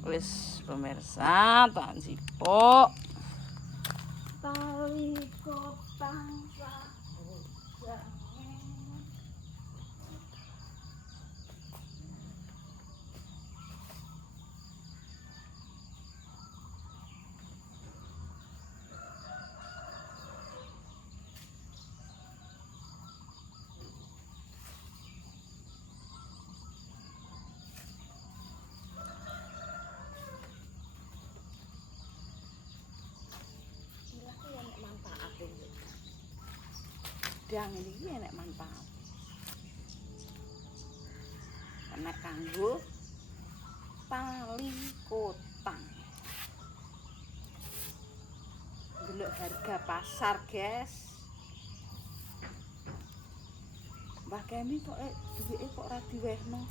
Wis pemirsa, tak sipuk. Tali kopang udang ini enak manfaat. Karena kanggo tali kotang. Delok harga pasar, guys. Mbah Kemi kok duwike kok ora diwehno.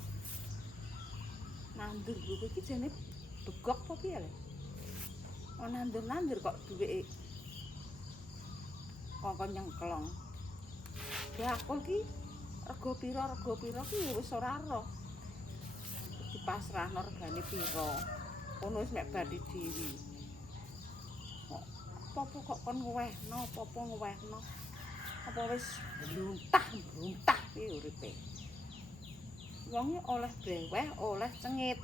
Nandur lho iki jane begok apa piye lho? Oh nandur-nandur kok duwike kok nyengklong. Ya aku ki rego pira ki wis ora roh. Dipasrahno regane pira. Ono wis nek badi dhewe. Apa kok kon ngwehno, apa ngwehno. Apa wis bluntah ki uripe. Wonge oleh breweh, oleh cengit.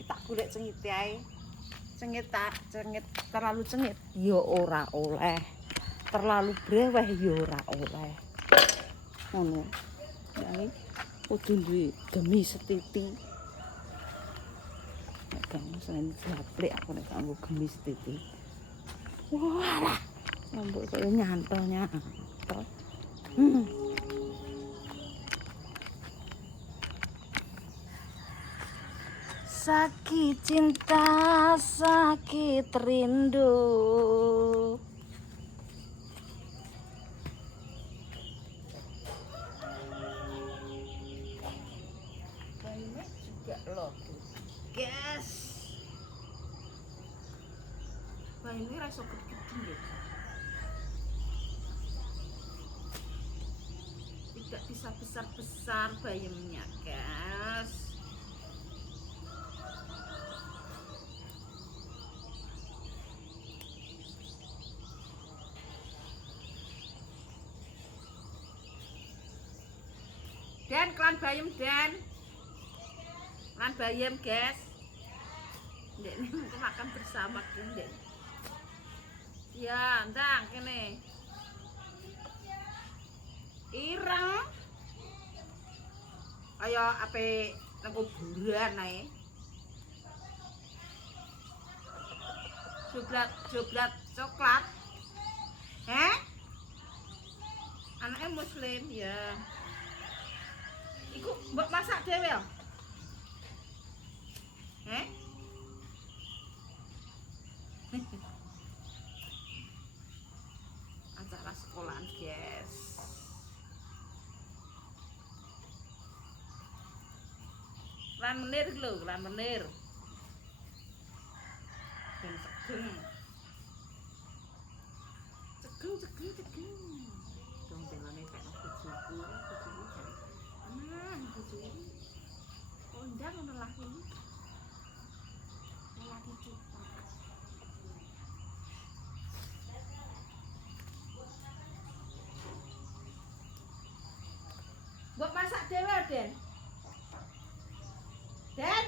Kita golek cengite ae. Cengit terlalu cengit ya ora oleh. Terlalu breweh ya ora oleh. Ngono. Ya kudu duwe gemi setiti. Nek kamu selain gaplek aku nek kanggo gemi setiti. Walah. Ambek kaya nyantol. Sakit cinta, sakit rindu. Ini juga loh, guys. Wah ini rasa gede-gede ya. Tidak bisa besar-besar bayamnya, guys. Dan klan bayam dan klan bayam, guys. Ndek ini mungkin makan bersama Ndek. Ya, ndang kene. Ireng. Kaya ape nang kuburan ae. Joblat coklat. Anaknya muslim ya. Iku mbok masak dhewe ya? Acara sekolahan, guys. Lan menir lho, lan menir. Ben segeng. Segeng. Dong telane pek bojoku, aman bojoku. Kondang ngono laki. Laki cepat. Mbok masak dhewe, Den. Den,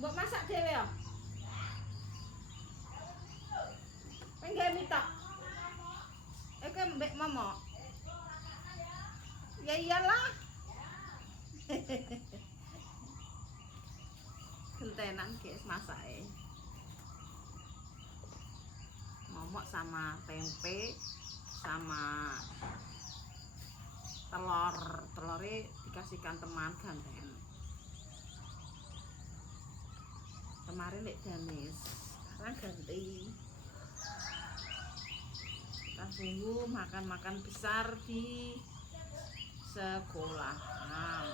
mbok masak dhewe ya? Pengen mitok. Eke mbek mama. Ya iyalah. Gentenan guys masake. Momok sama tempe sama telurnya dikasihkan teman ganten. Kemarin Dek Danis, sekarang ganti. Kita tunggu makan besar di sekolahan.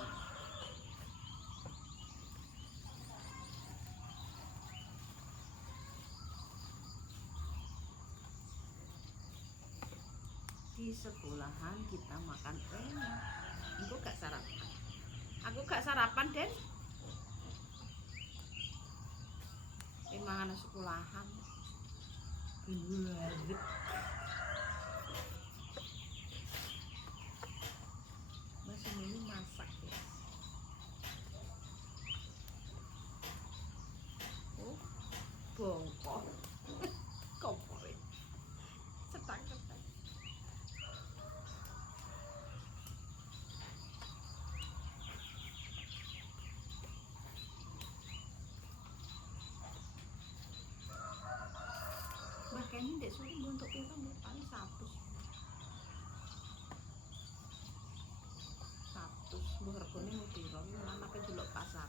Di sekolahan kita makan enak. Aku gak sarapan. Den. mangane sekolahan. Buaret. Masih ini masak ya. Oh, bongkok. Kompore. Cetak-cetak. Makanya ndek sore untuk piro paling 100. 100 mbok regane mau piro lan apa delok pasar.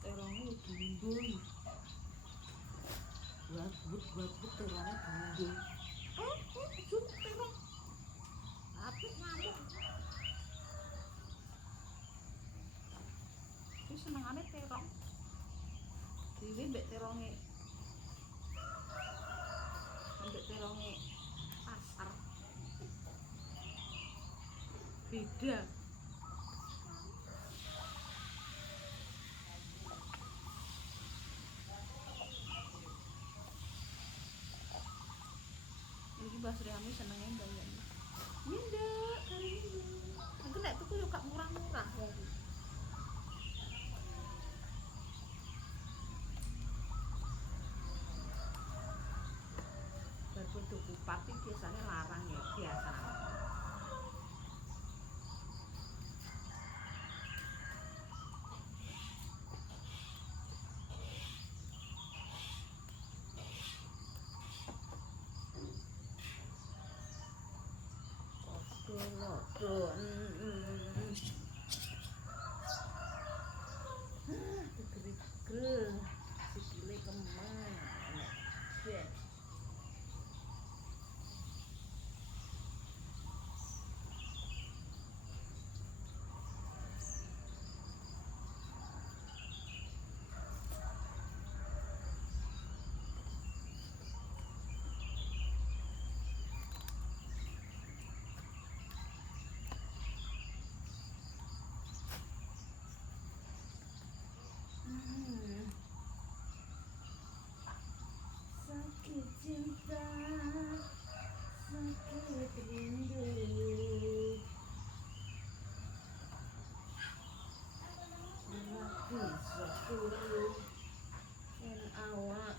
Terongnya dundul. Buat terongnya dundul. Juk terong. Apik ngamuk. Iki senengane terong. Dhewe mbek teronge. Mbek teronge pasar. Beda. Iki Mbak Sriami senenge mbayar. Iya ndak, kali ini. Aku nek tuku yo gak murah-murah ya. Berbentuk kupat biasanya larang ya, biasa. Lodo. Geger. Sikile kemang. Enak. Sakit cinta, sakit rindu. Mati syukur yen awak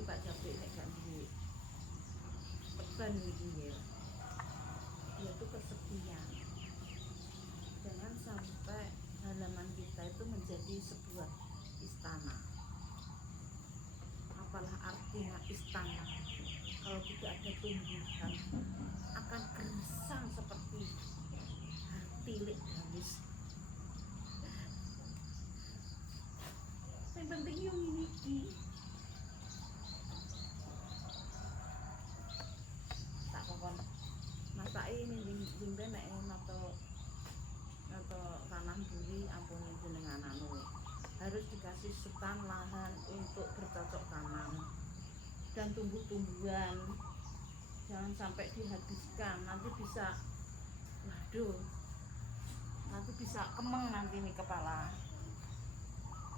Pak Japrik nek gak duwe beban iki ya. Yaitu kesepian. Jangan sampai halaman kita itu menjadi sebuah istana. Apalah artinya istana kalau tidak ada tumbuhan, akan gersang seperti tilik gamis. Yang penting yang ini masake ning jingga nek nato tanah buri ampun jenengan anu harus dikasih setan lahan untuk bercocok tanam dan tumbuh-tumbuhan, jangan sampai dihabiskan, nanti bisa waduh nanti bisa kemeng nanti nih kepala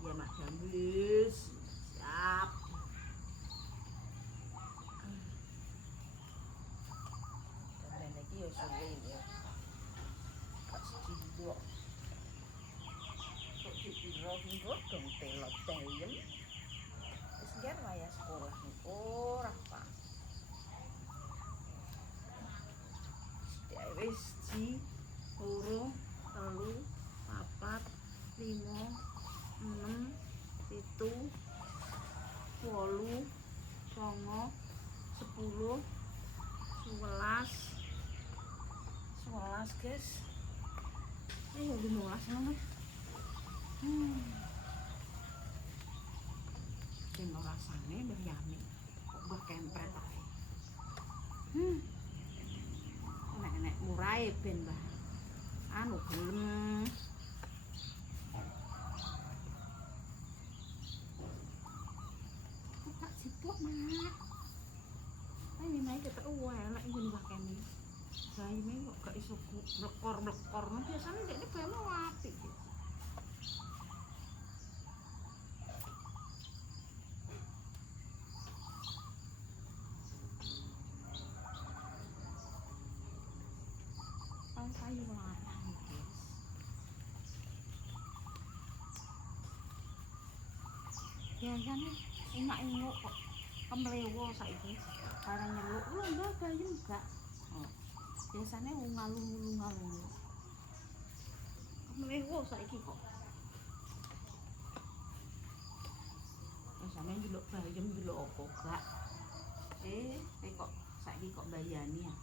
ya Mak Gambus siap. Ya suwe ya. Kak sedilo. Kok dipiro-piro dong telot teyem. Wis njar waya sekolah niku ora Pak. 15 guys. Ayo 15 nang. Ben rasane mbah Yami kok mbah kempret ae. Nek murahe ben mbah anu gelem. Tak sipuk mak. Ayo naik ketek wae lek ngene mbah kene. Bayi kok gak iso blekor-blekor. Biasane dekne bayane apik. Kayu larang guys. Biasane enak engok kok kemlewo saiki. Barang nyeluk lho enggak bayi enggak. Biasane ngalung-ngalung. Kemlewo saiki kok. Biasane ndelok bayem ndelok apa gak. Kok saiki kok bayani ya.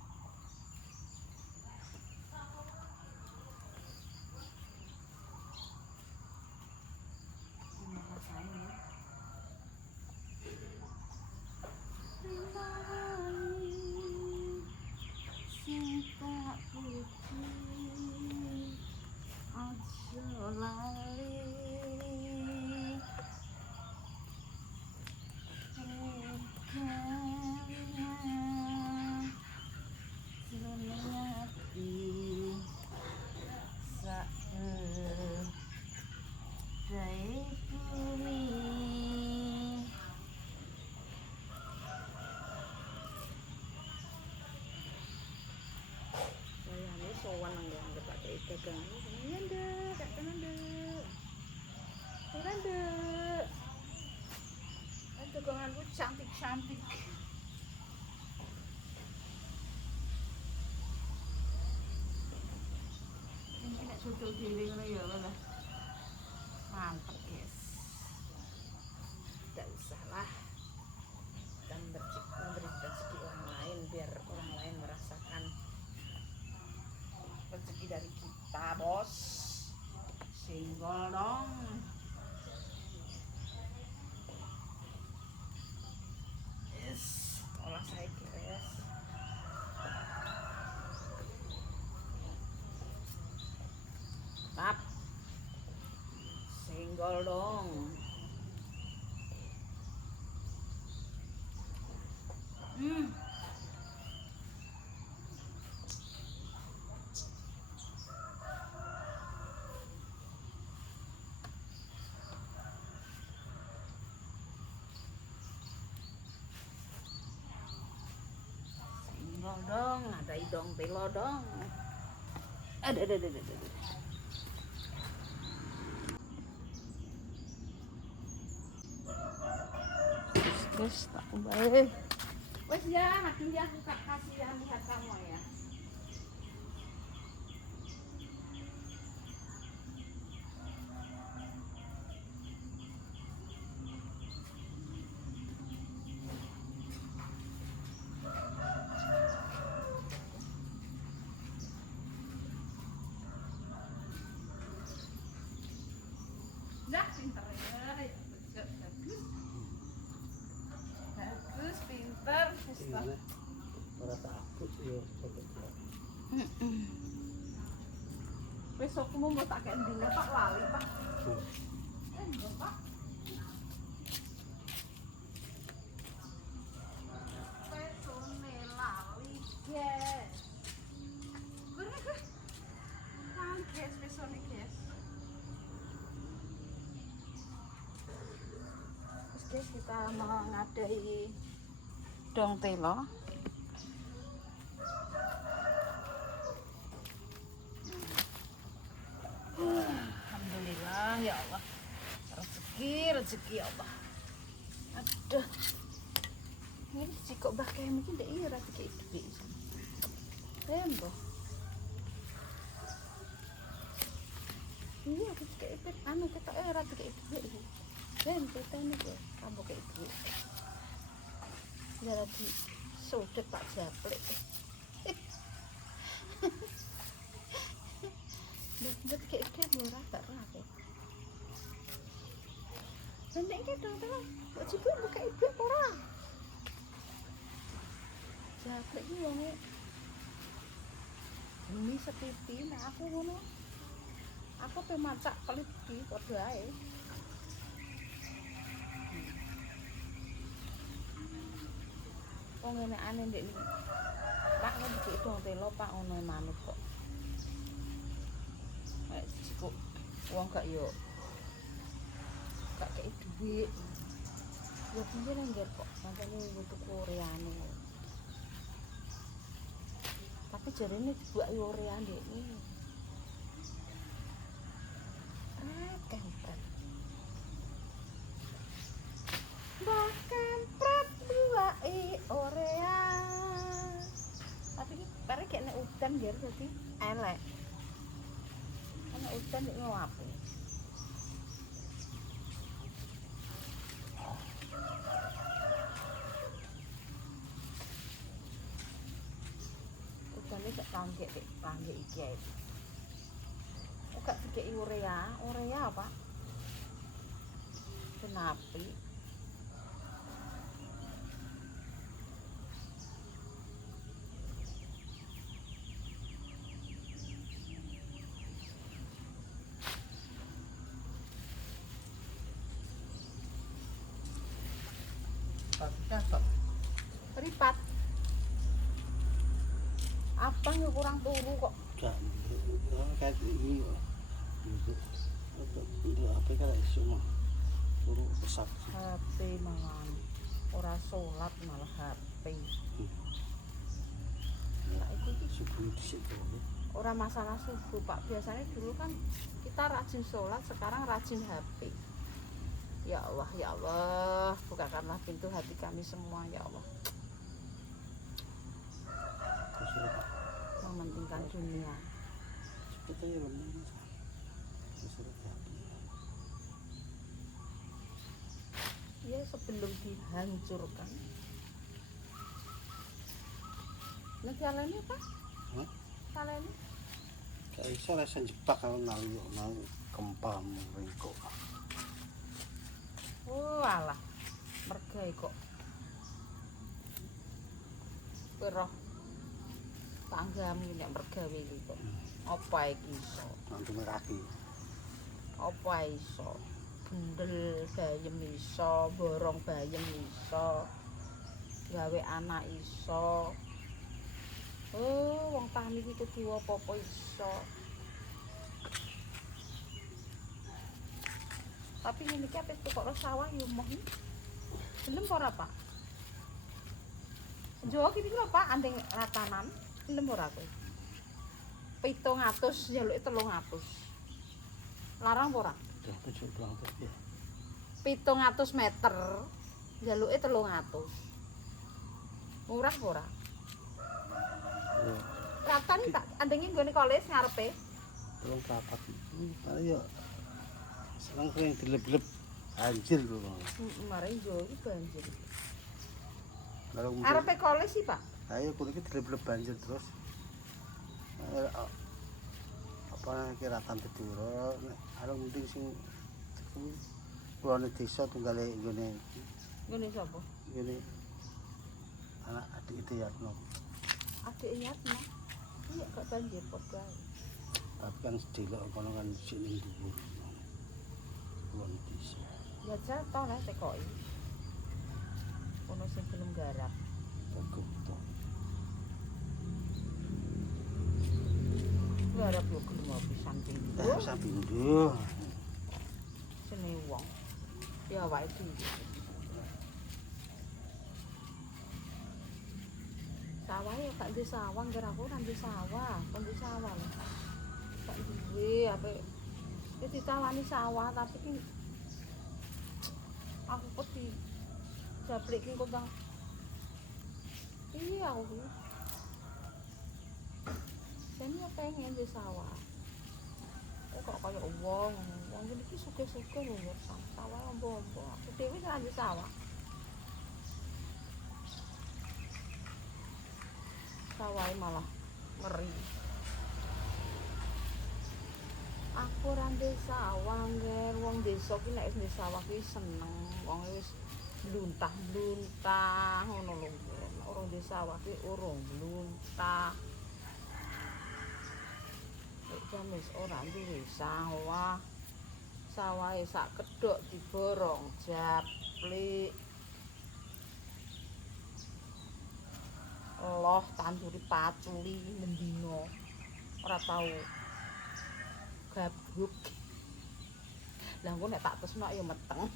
Sowan nang nggak pakai dagangan ini ndek gak tenan ndek ora ndek daganganku cantik-cantik ini nek cocok dhewe ngono ya lah mantep guys tidak usah lah kita memberi rezeki orang lain biar orang lain merasakan rezeki dari kita bos. Singgol dong. Yes, olah saya kires. Tap. Singgol dong. Dong, ada idong telo dong. Ada. Guys, tak kembali. Wes ya, nanti ya aku kasihan lihat kamu ya. Nah, pinter ya. Bagus, pinter. Ora takut yo cocok. Besok mau tak kayak dino Pak lali Pak. Enggak Pak. Besone lali guys. Bener guys. Guys, besone guys. Terus guys kita mengadai dong telo. Alhamdulillah ya Allah, rezeki ya Allah. Aduh, ini sih kok pakai mungkin deh iya rezeki itu. Tembo. Iya kita itu anu kita rezeki itu. Tembo tani gue, kamu kayak itu. Jadi sudah tak japlek. Buat kayak murah tak rapi. Dan nek iki dong tenan. Kok cipu buka ibu ora? Japlek iki wonge ini sepipi nek aku ngono. Aku pe macak pelit iki padha ae. Wong enekane ndek niki. Pak ngendiki dong telo Pak ono manut kok. Nek kok wong gak yo gak kei duit. Ya piye nengger kok sampeyan butuh Koreane. Tapi jarene dibuat yo Korea ndek iki. Kempret. Mbah kempret buake Korea. Tapi iki bare gek nek udan nggih dadi elek. Nek udan iki ngopo? Udane sak panggek iki ae. Kok dikeki urea apa? Kenapi? Apa? Ripat. Abang yo kurang turu kok. Gak, kayak ini untuk apa kan isu mah turun besar HP malah ora salat malah HP. Nah, itu subuh di situ. ora masalah subuh Pak. Biasanya dulu kan kita rajin sholat, sekarang rajin HP. Ya Allah, bukakanlah pintu hati kami semua ya Allah. Mementingkan dunia. Sebetulnya benar. Ya sebelum dihancurkan. Nah jalannya apa? Jalannya? Kayak iso rasa jebak kalau nang kempam ringko. Oh alah, mergai kok. Beroh tanggamu nek mergawe iki kok. Apa iki iso? Nanti meraki. Apa iso? Gendel bayem iso, borong bayem iso. Gawe anak iso. Oh, wong tani iki kudu apa-apa iso. Tapi ngene iki ape kok sawah yo moh. Gelem ora, Pak? Jawa iki lho, Pak, andeng ratanan. Gelem ora kowe? 700 njaluke 300. Larang apa ora? 700 meter njaluke 300. Murah apa ora? Ratan tak andenge nggone kolis ngarepe. Tolong rapat. Paling yo seneng sering dileb-leb banjir lho. Mare yo iki banjir. Kalau Arepe kolis sih, Pak. ayo kuwi iki dileb-leb banjir terus. Apa kiratan Tiduro, arep mending sing kuwi desa tunggale nggone Ngene sapa? ngene anak adik itu ya no. Adik Yatno. Iya gak banjir padha ae. Tapi kan sedelok kono kan sini dhuwur. Kuwi desa. Ya jatuh lah tekoki. Ono sing belum garap. Cukup to. Garap yo gelem pisan pindho. Sapindo. Sene wong. Ya awake dhewe. Sawah ya gak duwe sawah, ngger aku ora duwe sawah, kon duwe sawah lho. Gak duwe ape. Ya ditawani sawah tapi ki aku peti. Jablek ki kok bang. Iya aku. Jadi pengen duwe sawah. Kok kaya wong iki suke-suke lho ya sawah ombo-ombo. Aku dhewe ora duwe sawah. Sawahe malah ngeri. Aku ora ndek sawah, Ngger. Wong desa ki nek wis ndek sawah ki seneng. Wong wis mluntah-mluntah ngono lho, Ngger. Nek ora ndek sawah ki urung mluntah. Nek jam wis ora duwe sawah. Sawahe sak kedhok diborong japlik. Loh tanduri paculi mendino. Ora tau gabruk. Lah engko nek tak tresno ya meteng.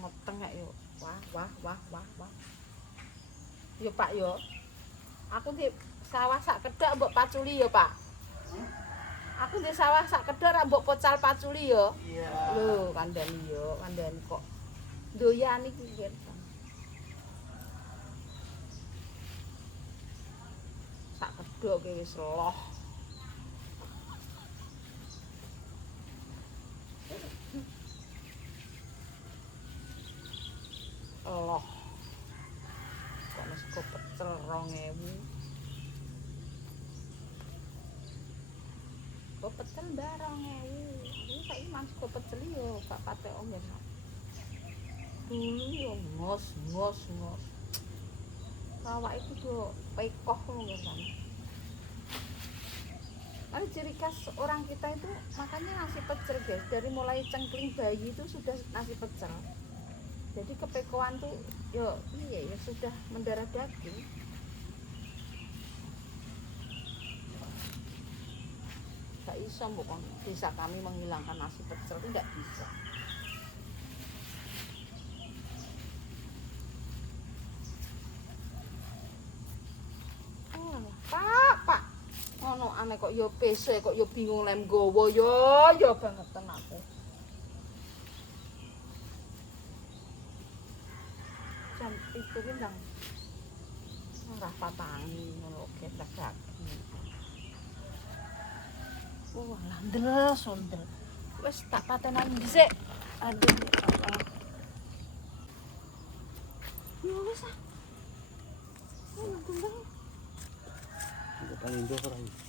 Meteng yo. Wah. Yo Pak yo. Aku di sawah sak kedhok mbok paculi yo, Pak. Aku di sawah sak kedhok ra mbok pocal paculi yo. Iya. Lho, kandhani kok doyan iki nggih. Sak kedhok ki wis loh. Loh. Kok wis kok pecel 2000. Kok pecel mbak 2000. Iki saiki mas kok pecel yo gak patek om ya. Dulu yo ngos. Awak itu tuh pekoh ngono kan. Kan ciri khas orang kita itu makanya nasi pecel, guys. Dari mulai cengkling bayi itu sudah nasi pecel. Jadi kepekoan tuh yo iya ya sudah mendarah daging. Gak bisa bukan desa kami menghilangkan nasi pecel, tidak bisa. Pak. Ngono ane kok yo pese kok yo bingung lem gowo yo bangetan aku. Jam 7 ki ndang ora patangi ngono getak. Walah ndel sondel. Wis tak patenan dhisik. Aduh. Yo wis ah. Panindo ora iki.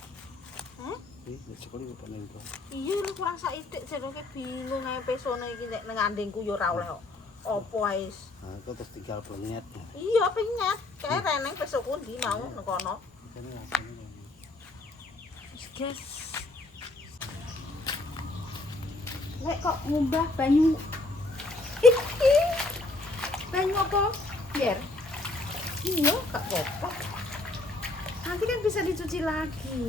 Hah? Iki sekali kok panindo. Iya lu kurang saitik jenenge bingung ae pesone iki nek nang andengku yo ora oleh kok. Apa ae. Nah, itu terus tinggal penyet. Iya penyet. Kae reneng pesoku ndi mau nang kono. Ini rasanya. Wis guys. Nek kok ngumbah banyu. Banyu apa? Biar. Iya, gak apa-apa. Nanti kan bisa dicuci lagi.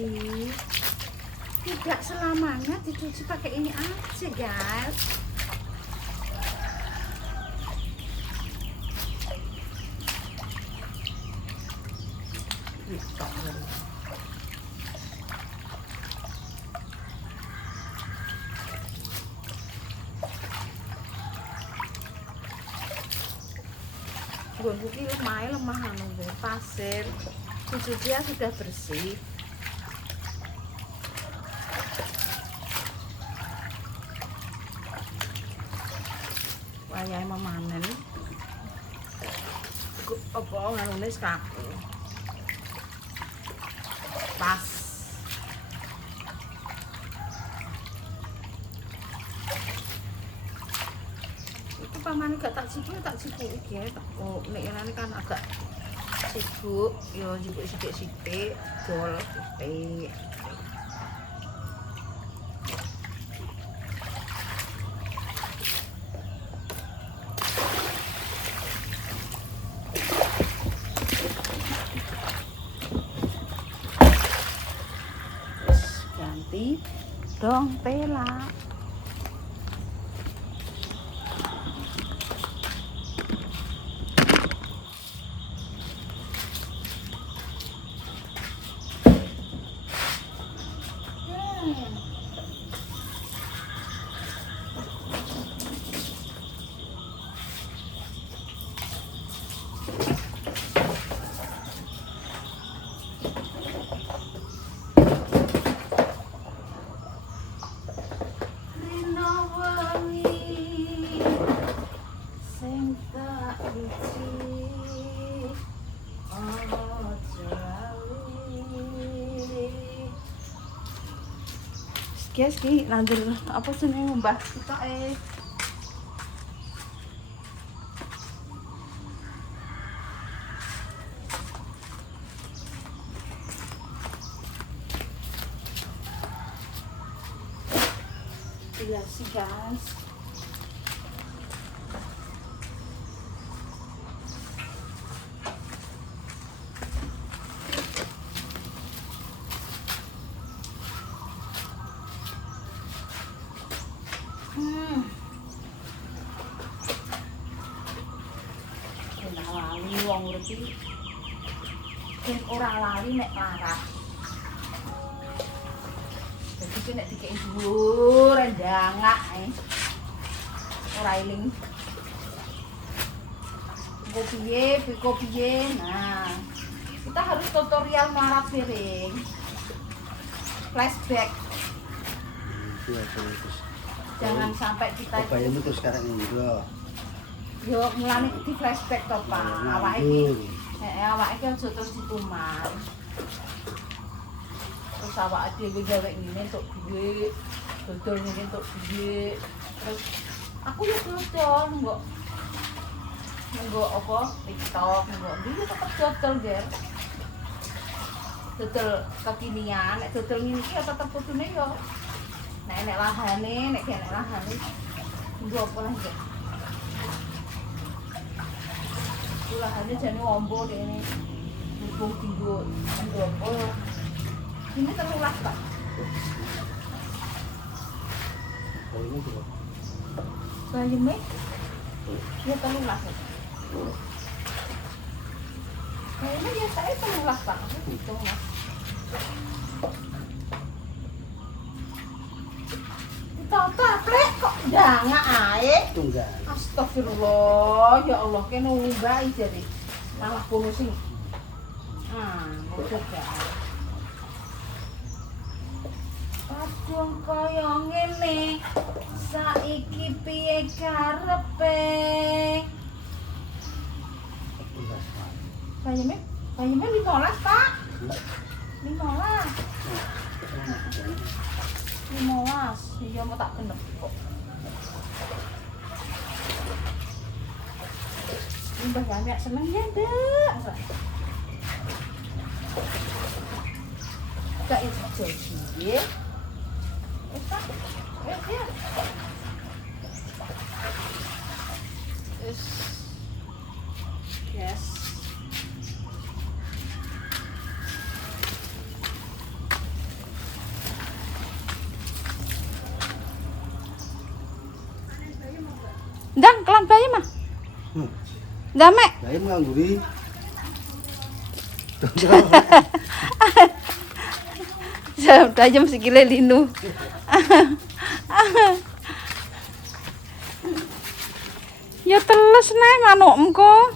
Tidak selamanya dicuci pakai ini aja, guys. Gonku ki lemah anu pasir. Dicuci ya sudah bersih. Wayahe memanen. Apa nganune kaku. Pas. Itu pamane gak tak sibuk iki ya. Oh, nek ngene kan agak sibuk, yo jupuk sithik-sithik, dol sithik. Ganti dong pela. Guys, ki nandur apa jenenge Mbah kita Gila sih guys. Lali wong urip iki. Sing ora lali nek larat. Jadi ki nek dikeki dhuwur ndangak ora eling. Piko piye. Nah, kita harus tutorial melarat piring. Flashback. Iya, terus. Jangan sampai kita Bayangmu terus sekarang ini bro. yo mulane di flashback to Pak. Awake iki. Awake iki aja terus dituman. Terus awake dhewe gawe ngene entuk duit, dodol ngene entuk duit. Terus aku yo dodol nggak apa TikTok nggak dia tetap dodol ger. Dodol kekinian, nek dodol ngene iki ya tetep kudune yo. Nek lahane, nek lahane nggo apa lah ger. Lahane jane ombo dene. Hubung tinggo opo. Ini 13 Pak. Oh ini tuh. Bayeme? Ya 13. Bayeme ya saya 13 Pak. Hitung Mas. Taplek kok ndangak ae. Tunggal. Astagfirullah, ya Allah kene ngumbai jadi. Malah kono sing. Coba. Padung kaya ngene. Saiki piye karepe? Bayeme 15, Pak. 15. 15, iya mau tak genep kok. Mbah banyak seneng ya, Dek. Kak itu jadi. Ya. Yes. Ndang kelan bayi mah. Damek. Bayi ngangguri. Tajam sikile linu. Ya teles nih manukmu kok.